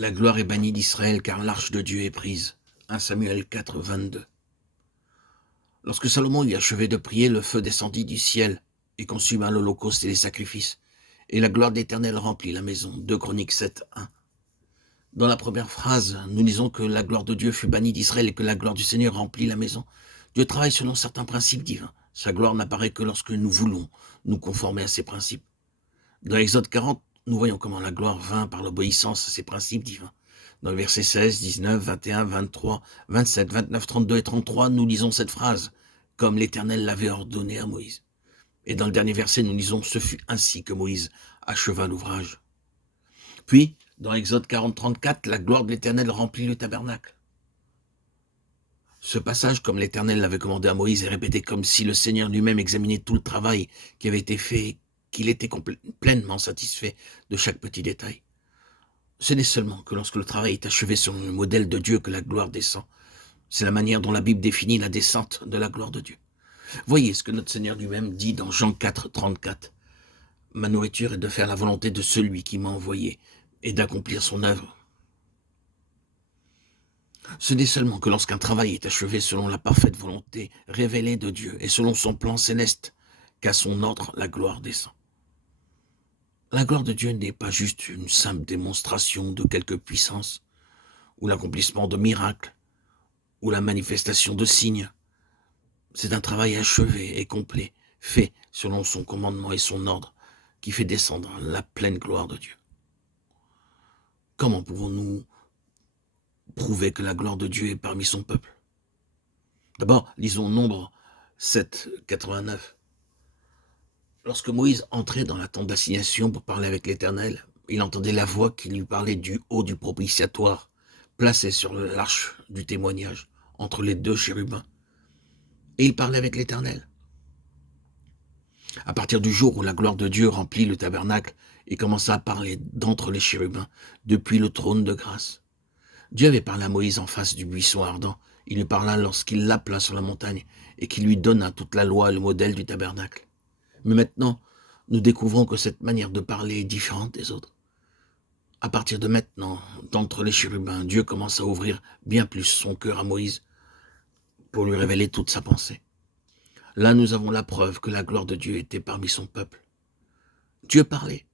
La gloire est bannie d'Israël, car l'arche de Dieu est prise. 1 Samuel 4, 22. Lorsque Salomon eut achevé de prier, le feu descendit du ciel et consuma l'holocauste et les sacrifices. Et la gloire de l'Éternel remplit la maison. 2 Chroniques 7, 1. Dans la première phrase, nous lisons que la gloire de Dieu fut bannie d'Israël et que la gloire du Seigneur remplit la maison. Dieu travaille selon certains principes divins. Sa gloire n'apparaît que lorsque nous voulons nous conformer à ses principes. Dans Exode 40, nous voyons comment la gloire vint par l'obéissance à ses principes divins. Dans les versets 16, 19, 21, 23, 27, 29, 32 et 33, nous lisons cette phrase, comme l'Éternel l'avait ordonné à Moïse. Et dans le dernier verset, nous lisons, ce fut ainsi que Moïse acheva l'ouvrage. Puis, dans Exode 40, 34, la gloire de l'Éternel remplit le tabernacle. Ce passage, comme l'Éternel l'avait commandé à Moïse, est répété comme si le Seigneur lui-même examinait tout le travail qui avait été fait, qu'il était pleinement satisfait de chaque petit détail. Ce n'est seulement que lorsque le travail est achevé sur le modèle de Dieu que la gloire descend. C'est la manière dont la Bible définit la descente de la gloire de Dieu. Voyez ce que notre Seigneur lui-même dit dans Jean 4, 34. « Ma nourriture est de faire la volonté de celui qui m'a envoyé et d'accomplir son œuvre. » Ce n'est seulement que lorsqu'un travail est achevé selon la parfaite volonté révélée de Dieu et selon son plan céleste qu'à son ordre la gloire descend. La gloire de Dieu n'est pas juste une simple démonstration de quelque puissance, ou l'accomplissement de miracles, ou la manifestation de signes. C'est un travail achevé et complet, fait selon son commandement et son ordre, qui fait descendre la pleine gloire de Dieu. Comment pouvons-nous prouver que la gloire de Dieu est parmi son peuple? D'abord, lisons Nombre 7, 89. Lorsque Moïse entrait dans la tente d'assignation pour parler avec l'Éternel, il entendait la voix qui lui parlait du haut du propitiatoire, placé sur l'arche du témoignage, entre les deux chérubins. Et il parlait avec l'Éternel. À partir du jour où la gloire de Dieu remplit le tabernacle, il commença à parler d'entre les chérubins, depuis le trône de grâce. Dieu avait parlé à Moïse en face du buisson ardent. Il lui parla lorsqu'il l'appela sur la montagne et qu'il lui donna toute la loi et le modèle du tabernacle. Mais maintenant, nous découvrons que cette manière de parler est différente des autres. À partir de maintenant, d'entre les chérubins, Dieu commence à ouvrir bien plus son cœur à Moïse pour lui révéler toute sa pensée. Là, nous avons la preuve que la gloire de Dieu était parmi son peuple. Dieu parlait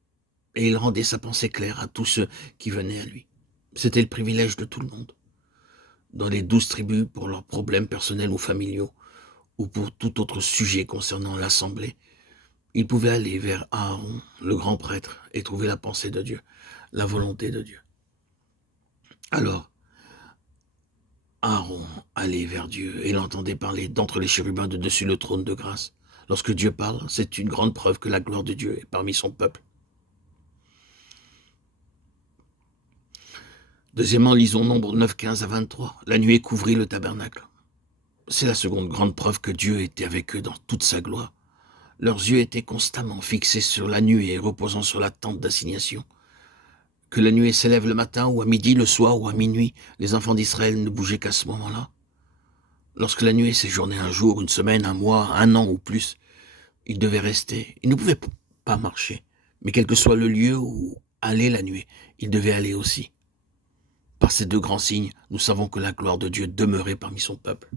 et il rendait sa pensée claire à tous ceux qui venaient à lui. C'était le privilège de tout le monde. Dans les 12 tribus, pour leurs problèmes personnels ou familiaux, ou pour tout autre sujet concernant l'assemblée, ils pouvaient aller vers Aaron, le grand prêtre, et trouver la pensée de Dieu, la volonté de Dieu. Alors, Aaron allait vers Dieu et il entendait parler d'entre les chérubins de dessus le trône de grâce. Lorsque Dieu parle, c'est une grande preuve que la gloire de Dieu est parmi son peuple. Deuxièmement, lisons Nombre 9, 15 à 23. La nuée couvrit le tabernacle. C'est la seconde grande preuve que Dieu était avec eux dans toute sa gloire. Leurs yeux étaient constamment fixés sur la nuée reposant sur la tente d'assignation. Que la nuée s'élève le matin ou à midi, le soir ou à minuit, les enfants d'Israël ne bougeaient qu'à ce moment-là. Lorsque la nuée séjournait un jour, une semaine, un mois, un an ou plus, ils devaient rester. Ils ne pouvaient pas marcher. Mais quel que soit le lieu où allait la nuée, ils devaient aller aussi. Par ces deux grands signes, nous savons que la gloire de Dieu demeurait parmi son peuple.